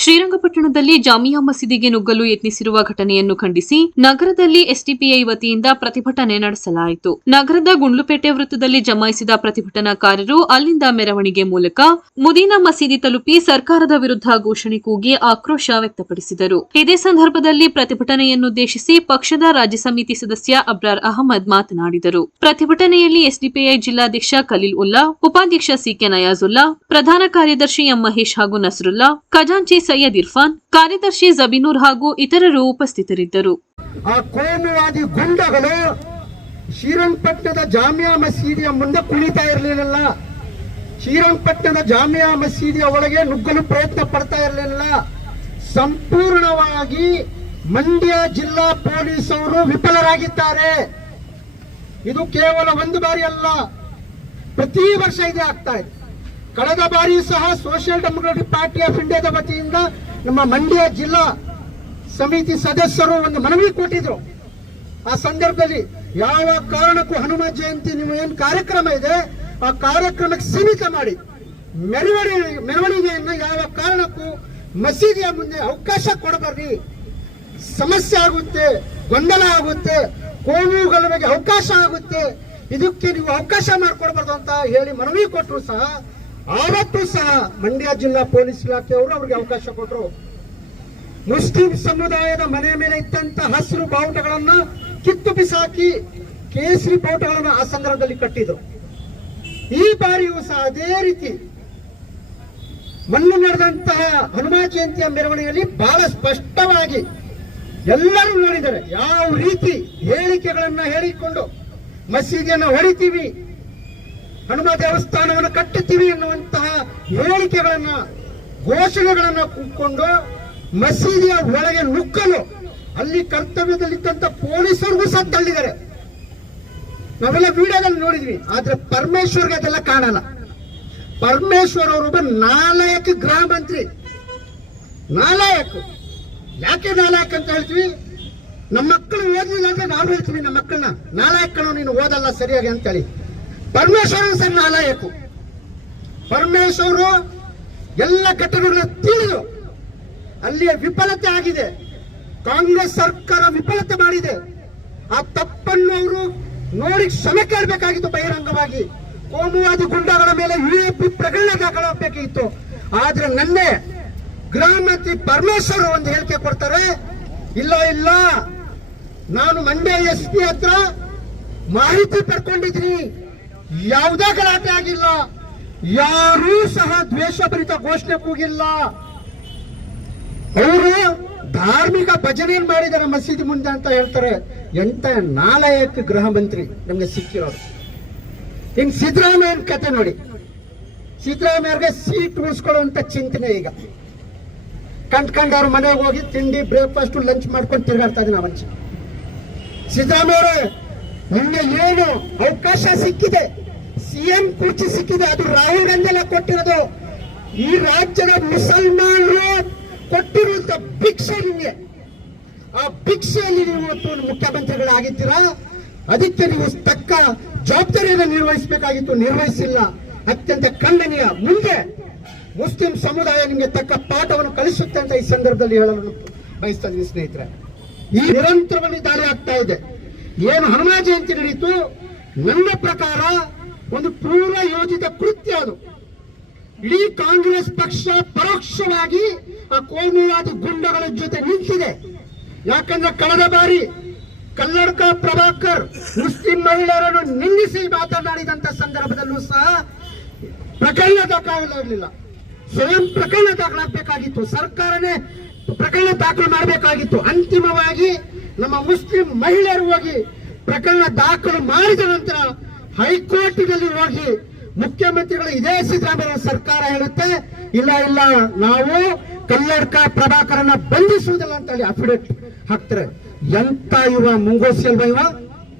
ಶ್ರೀರಂಗಪಟ್ಟಣದಲ್ಲಿ ಜಾಮಿಯಾ ಮಸೀದಿಗೆ ನುಗ್ಗಲು ಯತ್ನಿಸಿರುವ ಘಟನೆಯನ್ನು ಖಂಡಿಸಿ ನಗರದಲ್ಲಿ ಎಸ್ಡಿಪಿಐ ವತಿಯಿಂದ ಪ್ರತಿಭಟನೆ ನಡೆಸಲಾಯಿತು. ನಗರದ ಗುಂಡ್ಲುಪೇಟೆ ವೃತ್ತದಲ್ಲಿ ಜಮಾಯಿಸಿದ ಪ್ರತಿಭಟನಾಕಾರರು ಅಲ್ಲಿಂದ ಮೆರವಣಿಗೆ ಮೂಲಕ ಮುದೀನಾ ಮಸೀದಿ ತಲುಪಿ ಸರ್ಕಾರದ ವಿರುದ್ಧ ಘೋಷಣೆ ಕೂಗಿ ಆಕ್ರೋಶ ವ್ಯಕ್ತಪಡಿಸಿದರು. ಇದೇ ಸಂದರ್ಭದಲ್ಲಿ ಪ್ರತಿಭಟನೆಯನ್ನುದ್ದೇಶಿಸಿ ಪಕ್ಷದ ರಾಜ್ಯ ಸಮಿತಿ ಸದಸ್ಯ ಅಬ್ರಾರ್ ಅಹಮದ್ ಮಾತನಾಡಿದರು. ಪ್ರತಿಭಟನೆಯಲ್ಲಿ ಎಸ್ಡಿಪಿಐ ಜಿಲ್ಲಾಧ್ಯಕ್ಷ ಖಲೀಲ್ ಉಲ್ಲಾ, ಉಪಾಧ್ಯಕ್ಷ ಸಿಕೆ ನಯಾಜುಲ್ಲಾ, ಪ್ರಧಾನ ಕಾರ್ಯದರ್ಶಿ ಎಂ ಮಹೇಶ್ ಹಾಗೂ ನಸರುಲ್ಲಾ, ಖಜಾಂಚಿ ಸೈಯದ್ ಇರ್ಫಾನ್, ಕಾರ್ಯದರ್ಶಿ ಜಬೀನೂರ್ ಹಾಗೂ ಇತರರು ಉಪಸ್ಥಿತರಿದ್ದರು. ಆ ಕೋಮುವಾದಿ ಗುಂಡಗಳು ಶ್ರೀರಂಗಪಟ್ಟಣದ ಜಾಮಿಯಾ ಮಸೀದಿಯ ಮುಂದೆ ಕುಳಿತಾ ಇರಲಿಲ್ಲ. ಶ್ರೀರಂಗಪಟ್ಟಣದ ಜಾಮಿಯಾ ಮಸೀದಿಯ ಒಳಗೆ ನುಗ್ಗಲು ಪ್ರಯತ್ನ ಪಡ್ತಾ ಇರಲಿಲ್ಲ. ಸಂಪೂರ್ಣವಾಗಿ ಮಂಡ್ಯ ಜಿಲ್ಲಾ ಪೊಲೀಸರು ವಿಫಲರಾಗಿದ್ದಾರೆ. ಇದು ಕೇವಲ ಒಂದು ಬಾರಿ ಅಲ್ಲ, ಪ್ರತಿ ವರ್ಷ ಇದೇ ಆಗ್ತಾ ಇದೆ. ಕಳೆದ ಬಾರಿಯೂ ಸಹ ಸೋಷಿಯಲ್ ಡೆಮೊಕ್ರಾಟಿಕ್ ಪಾರ್ಟಿ ಆಫ್ ಇಂಡಿಯಾದ ವತಿಯಿಂದ ನಮ್ಮ ಮಂಡ್ಯ ಜಿಲ್ಲಾ ಸಮಿತಿ ಸದಸ್ಯರು ಒಂದು ಮನವಿ ಕೊಟ್ಟಿದ್ರು. ಆ ಸಂದರ್ಭದಲ್ಲಿ ಯಾವ ಕಾರಣಕ್ಕೂ ಹನುಮ ಜಯಂತಿ ನೀವು ಏನು ಕಾರ್ಯಕ್ರಮ ಇದೆ ಆ ಕಾರ್ಯಕ್ರಮಕ್ಕೆ ಸೀಮಿತ ಮಾಡಿ ಮೆರವಣಿಗೆಯನ್ನು ಯಾವ ಕಾರಣಕ್ಕೂ ಮಸೀದಿಯ ಮುಂದೆ ಅವಕಾಶ ಕೊಡಬಾರ್ದು. ಸಮಸ್ಯೆ ಆಗುತ್ತೆ, ಗೊಂದಲ ಆಗುತ್ತೆ, ಕೋಮು ಗಲಭೆಗೆ ಅವಕಾಶ ಆಗುತ್ತೆ. ಇದಕ್ಕೆ ನೀವು ಅವಕಾಶ ಮಾಡಿಕೊಡ್ಬಾರ್ದು ಅಂತ ಹೇಳಿ ಮನವಿ ಕೊಟ್ಟರು ಸಹ ಆವತ್ತು ಸಹ ಮಂಡ್ಯ ಜಿಲ್ಲಾ ಪೊಲೀಸ್ ಇಲಾಖೆಯವರು ಅವರಿಗೆ ಅವಕಾಶ ಕೊಟ್ಟರು. ಮುಸ್ಲಿಂ ಸಮುದಾಯದ ಮನೆ ಮೇಲೆ ಇದ್ದಂತ ಹಸಿರು ಬಾವುಟಗಳನ್ನ ಕಿತ್ತು ಬಿಸಾಕಿ ಕೇಸರಿ ಬಾವುಟಗಳನ್ನು ಆ ಸಂದರ್ಭದಲ್ಲಿ ಕಟ್ಟಿದ್ರು. ಈ ಬಾರಿಯೂ ಸಹ ಅದೇ ರೀತಿ ಮೊನ್ನೆ ನಡೆದಂತಹ ಹನುಮ ಜಯಂತಿಯ ಮೆರವಣಿಗೆಯಲ್ಲಿ ಬಹಳ ಸ್ಪಷ್ಟವಾಗಿ ಎಲ್ಲರೂ ನೋಡಿದ್ದಾರೆ ಯಾವ ರೀತಿ ಹೇಳಿಕೆಗಳನ್ನ ಹೇಳಿಕೊಂಡು ಮಸೀದಿಯನ್ನು ಹೊಡಿತೀವಿ, ಹನುಮ ದೇವಸ್ಥಾನವನ್ನು ಕಟ್ಟುತ್ತೀವಿ ಎನ್ನುವಂತಹ ಹೇಳಿಕೆಗಳನ್ನ ಘೋಷಣೆಗಳನ್ನ ಕೂತ್ಕೊಂಡು ಮಸೀದಿಯ ಒಳಗೆ ನುಗ್ಗಲು ಅಲ್ಲಿ ಕರ್ತವ್ಯದಲ್ಲಿದ್ದಂತ ಪೊಲೀಸರಿಗೂ ಸಹ ತಳ್ಳಿದ್ದಾರೆ. ನಾವೆಲ್ಲ ವಿಡಿಯೋದಲ್ಲಿ ನೋಡಿದ್ವಿ. ಆದ್ರೆ ಪರಮೇಶ್ವರ್ಗೆ ಅದೆಲ್ಲ ಕಾಣಲ್ಲ. ಪರಮೇಶ್ವರ್ ಅವರೊಬ್ಬ ನಾಲಾಯಕ ಗೃಹ ಮಂತ್ರಿ. ನಾಲಾಯಕ ಯಾಕೆ ನಾಲಾಯಕ ಅಂತ ಹೇಳ್ತೀವಿ? ನಮ್ಮ ಮಕ್ಕಳು ಓದಲಿಲ್ಲ ಅಂದ್ರೆ ನಾವು ಹೇಳ್ತೀವಿ ನಮ್ಮ ಮಕ್ಕಳನ್ನ ನಾಲಾಯಕನು ನೀನು ಓದಲ್ಲ ಸರಿಯಾಗಿ ಅಂತೇಳಿ. ಪರಮೇಶ್ವರ ಸರ್ ನಾಲಾಯಕು. ಪರಮೇಶ್ವರು ಎಲ್ಲ ಘಟನೆಗಳನ್ನ ತಿಳಿದು ಅಲ್ಲಿಯ ವಿಫಲತೆ ಆಗಿದೆ, ಕಾಂಗ್ರೆಸ್ ಸರ್ಕಾರ ವಿಫಲತೆ ಮಾಡಿದೆ. ಆ ತಪ್ಪನ್ನು ಅವರು ನೋಡಿ ಕ್ಷಮೆ ಕೇಳಬೇಕಾಗಿತ್ತು ಬಹಿರಂಗವಾಗಿ. ಕೋಮುವಾದಿ ಗುಂಡಗಳ ಮೇಲೆ ಯುಎಪಿ ಪ್ರಕರಣ ದಾಖಲಾಗಬೇಕಾಗಿತ್ತು. ಆದ್ರೆ ನನ್ನೆ ಗೃಹ ಮಂತ್ರಿ ಪರಮೇಶ್ವರ್ ಒಂದು ಹೇಳಿಕೆ ಕೊಡ್ತಾರೆ, ಇಲ್ಲ ನಾನು ಮಂಡ್ಯ ಎಸ್ಪಿ ಹತ್ರ ಮಾಹಿತಿ ಪಡ್ಕೊಂಡಿದ್ದೀನಿ, ಯಾವುದೇ ಗಲಾಟೆ ಆಗಿಲ್ಲ, ಯಾರೂ ಸಹ ದ್ವೇಷಭರಿತ ಘೋಷಣೆ ಕೂಗಿಲ್ಲ. ಅವರು ಧಾರ್ಮಿಕ ಭಜನೆ ಮಾಡಿದ್ದಾರೆ ಮಸೀದಿ ಮುಂದೆ ಅಂತ ಹೇಳ್ತಾರೆ. ಎಂತ ನಾಲಾಯಕ ಗೃಹ ಮಂತ್ರಿ ನಮ್ಗೆ ಸಿಕ್ಕಿರೋರು. ಇನ್ ಸಿದ್ದರಾಮಯ್ಯನ ಕತೆ ನೋಡಿ. ಸಿದ್ದರಾಮಯ್ಯವ್ರಿಗೆ ಸೀಟ್ ಉಳಿಸ್ಕೊಳ್ಳುವಂತ ಚಿಂತನೆ ಈಗ. ಕಂಡ್ಕೊಂಡವ್ರ ಮನೆಗೆ ಹೋಗಿ ತಿಂಡಿ ಬ್ರೇಕ್ಫಾಸ್ಟ್ ಲಂಚ್ ಮಾಡ್ಕೊಂಡು ತಿರುಗಾಡ್ತಾ ಇದ್ದೀನಿ ಅವನ್ಸಿ. ಸಿದ್ದರಾಮಯ್ಯವ್ರೆ ನಿಮ್ಗೆ ಏನು ಅವಕಾಶ ಸಿಕ್ಕಿದೆ, ಸಿಎಂ ಕುರ್ಚಿ ಸಿಕ್ಕಿದೆ, ಅದು ರಾಹುಲ್ ಗಾಂಧಿ ಎಲ್ಲ ಕೊಟ್ಟಿರೋದು. ಈ ರಾಜ್ಯದ ಮುಸಲ್ಮಾನರು ಕೊಟ್ಟಿರುವಂತ ಭಿಕ್ಷೆ ನಿಮಗೆ. ಆ ಭಿಕ್ಷೆಯಲ್ಲಿ ನೀವು ಮುಖ್ಯಮಂತ್ರಿಗಳಾಗಿದ್ದೀರಾ. ಅದಕ್ಕೆ ನೀವು ತಕ್ಕ ಜವಾಬ್ದಾರಿಯನ್ನು ನಿರ್ವಹಿಸಬೇಕಾಗಿತ್ತು, ನಿರ್ವಹಿಸಿಲ್ಲ. ಅತ್ಯಂತ ಖಂಡನೀಯ. ಮುಂದೆ ಮುಸ್ಲಿಂ ಸಮುದಾಯ ನಿಮಗೆ ತಕ್ಕ ಪಾಠವನ್ನು ಕಲಿಸುತ್ತೆ ಅಂತ ಈ ಸಂದರ್ಭದಲ್ಲಿ ಹೇಳಲು ಬಯಸ್ತಾ ಇದ್ದೀನಿ ಸ್ನೇಹಿತರೆ. ಈ ನಿರಂತರವಾಗಿ ದಾಳಿ ಆಗ್ತಾ ಇದೆ. ಏನು ಹನುಮ ಜಯಂತಿ ನಡೆಯಿತು, ನನ್ನ ಪ್ರಕಾರ ಒಂದು ಪೂರ್ವ ಯೋಜಿತ ಕೃತ್ಯ ಅದು. ಇಡೀ ಕಾಂಗ್ರೆಸ್ ಪಕ್ಷ ಪರೋಕ್ಷವಾಗಿ ಆ ಕೋಮುವಾದಿ ಗುಂಡಗಳ ಜೊತೆ ನಿಂತಿದೆ. ಯಾಕಂದ್ರೆ ಕಳೆದ ಬಾರಿ ಕಲ್ಲಡ್ಕ ಪ್ರಭಾಕರ್ ಮುಸ್ಲಿಂ ಮಹಿಳೆಯರನ್ನು ನಿಂದಿಸಿ ಮಾತನಾಡಿದಂತ ಸಂದರ್ಭದಲ್ಲೂ ಸಹ ಪ್ರಕರಣ ದಾಖಲಾಗಲಿಲ್ಲ. ಸ್ವಯಂ ಪ್ರಕರಣ ದಾಖಲಾಗಬೇಕಾಗಿತ್ತು, ಸರ್ಕಾರನೇ ಪ್ರಕರಣ ದಾಖಲು ಮಾಡಬೇಕಾಗಿತ್ತು. ಅಂತಿಮವಾಗಿ ನಮ್ಮ ಮುಸ್ಲಿಂ ಮಹಿಳೆಯರು ಹೋಗಿ ಪ್ರಕರಣ ದಾಖಲು ಮಾಡಿದ ನಂತರ ಹೈಕೋರ್ಟಿನಲ್ಲಿ ಹೋಗಿ ಮುಖ್ಯಮಂತ್ರಿಗಳು ಇದೇ ಸಿದ್ದರಾಮಯ್ಯ ಸರ್ಕಾರ ಹೇಳುತ್ತೆ, ಇಲ್ಲ ನಾವು ಕಲ್ಲಡ್ಕ ಪ್ರಭಾಕರನ್ನ ಬಂಧಿಸುವುದಿಲ್ಲ ಅಂತ ಹೇಳಿ ಅಫಿಡೇಟ್ ಹಾಕ್ತಾರೆ. ಎಂತ ಇವ ಮುಂಗೋಸಿ ಅಲ್ವಾ ಇವ?